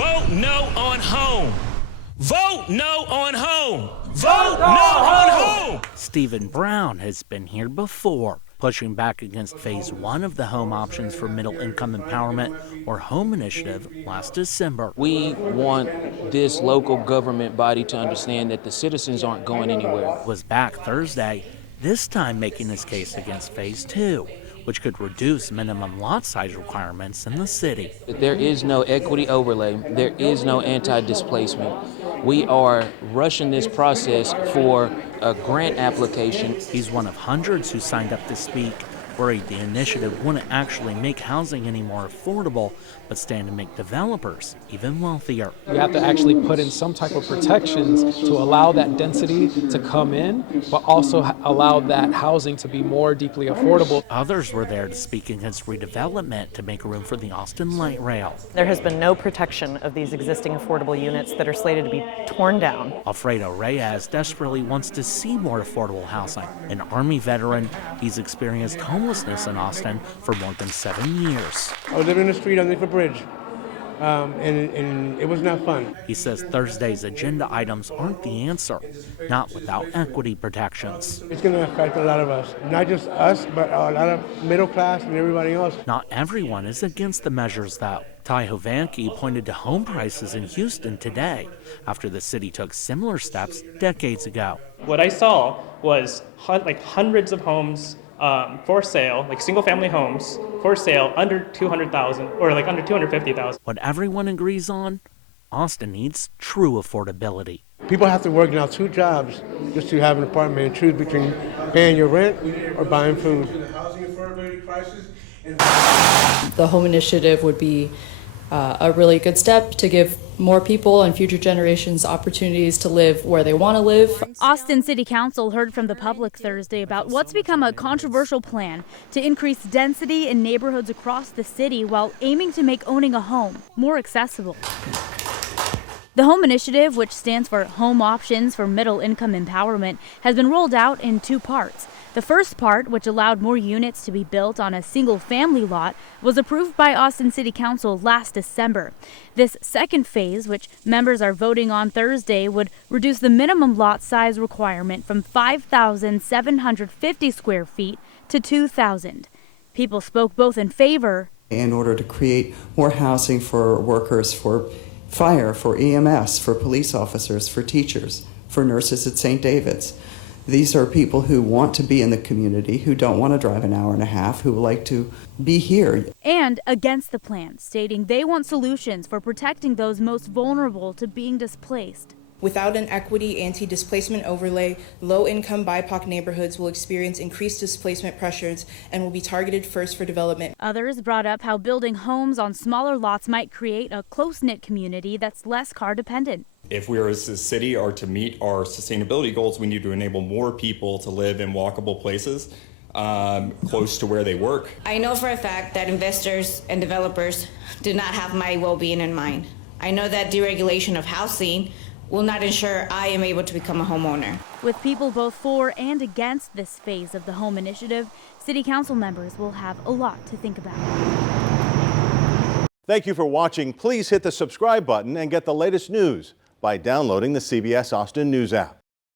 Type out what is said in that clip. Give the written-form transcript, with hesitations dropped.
Vote no on home. Vote no on home. Vote no on home. Stephen Brown has been here before, pushing back against Phase 1 of the Home Options for Middle-Income Empowerment, or HOME initiative, last December. We want this local government body to understand that the citizens aren't going anywhere. Was back Thursday, this time making his case against Phase 2, which could reduce minimum lot size requirements in the city. There is no equity overlay. There is no anti-displacement. We are rushing this process for a grant application. He's one of hundreds who signed up to speak, worried the initiative wouldn't actually make housing any more affordable, but stand to make developers even wealthier. You have to actually put in some type of protections to allow that density to come in, but also allow that housing to be more deeply affordable. Others were there to speak against redevelopment to make room for the Austin Light Rail. There has been no protection of these existing affordable units that are slated to be torn down. Alfredo Reyes desperately wants to see more affordable housing. An Army veteran, he's experienced homelessness in Austin for more than 7 years. I was living in the street underneath the bridge, and it was not fun. He says Thursday's agenda items aren't the answer, not without equity protections. It's going to affect a lot of us, not just us, but a lot of middle class and everybody else. Not everyone is against the measures, though. Ty Hovanke pointed to home prices in Houston today after the city took similar steps decades ago. What I saw was hundreds of homes for sale, like single-family homes for sale under 200,000 or like under 250,000. What everyone agrees on, Austin needs true affordability. People have to work now 2 jobs just to have an apartment and choose between paying your rent or buying food. The home initiative would be a really good step to give more people and future generations opportunities to live where they want to live. Austin City Council heard from the public Thursday about what's become a controversial plan to increase density in neighborhoods across the city while aiming to make owning a home more accessible. The HOME initiative, which stands for Home Options for Middle-Income Empowerment, has been rolled out in 2 parts. The first part, which allowed more units to be built on a single-family lot, was approved by Austin City Council last December. This second phase, which members are voting on Thursday, would reduce the minimum lot size requirement from 5,750 square feet to 2,000. People spoke both in favor. In order to create more housing for workers, for fire, for EMS, for police officers, for teachers, for nurses at St. David's. These are people who want to be in the community, who don't want to drive an hour and a half, who would like to be here. And against the plan, stating they want solutions for protecting those most vulnerable to being displaced. Without an equity anti-displacement overlay, low-income BIPOC neighborhoods will experience increased displacement pressures and will be targeted first for development. Others brought up how building homes on smaller lots might create a close-knit community that's less car-dependent. If we as a city are to meet our sustainability goals, we need to enable more people to live in walkable places close to where they work. I know for a fact that investors and developers do not have my well-being in mind. I know that deregulation of housing will not ensure I am able to become a homeowner. With people both for and against this phase of the HOME initiative, City Council members will have a lot to think about. Thank you for watching. Please hit the subscribe button and get the latest news by downloading the CBS Austin News app.